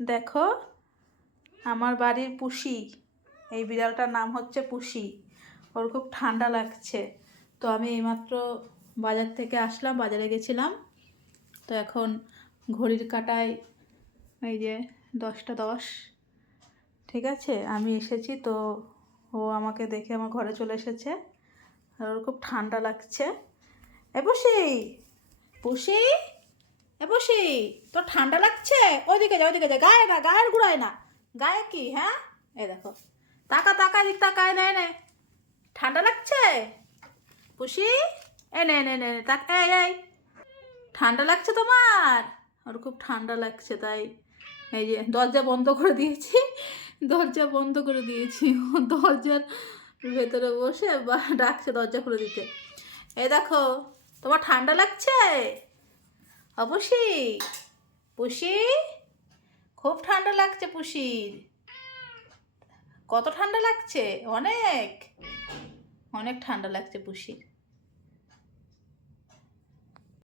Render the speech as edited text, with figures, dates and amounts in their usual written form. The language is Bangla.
দেখো আমার বাড়ির পুষি, এই বিড়ালটার নাম হচ্ছে পুষি। ওর খুব ঠান্ডা লাগছে, তো আমি এইমাত্র বাজার থেকে আসলাম, বাজারে গেছিলাম। তো এখন ঘড়ির কাঁটায় এই যে 10টা 10, ঠিক আছে। আমি এসেছি, তো ও আমাকে দেখে আমার ঘরে চলে এসেছে। আর ওর খুব ঠান্ডা লাগছে। এ পুষি, পুষি, এ পুষি, তোর ঠান্ডা লাগছে? ওইদিকে যা, ওইদিকে যা, গায়ে না, গায়ের ঘুরায় না, গায়ে কি? হ্যাঁ, এই দেখো, তাকা তাকা, দিক তাকায়, নে নে, ঠান্ডা লাগছে পুষি? এ নে নে নে, তাক, এই ঠান্ডা লাগছে তোমার? ওর খুব ঠান্ডা লাগছে, তাই এই যে দরজা বন্ধ করে দিয়েছি, দরজা বন্ধ করে দিয়েছি। ও দরজার ভেতরে বসে বা ডাকছে দরজা খুলে দিতে। এই দেখো, তোমার ঠান্ডা লাগছে? অবশ্যই পুষি, খুব ঠান্ডা লাগছে পুষির। কত ঠান্ডা লাগছে? অনেক অনেক ঠান্ডা লাগছে পুষির।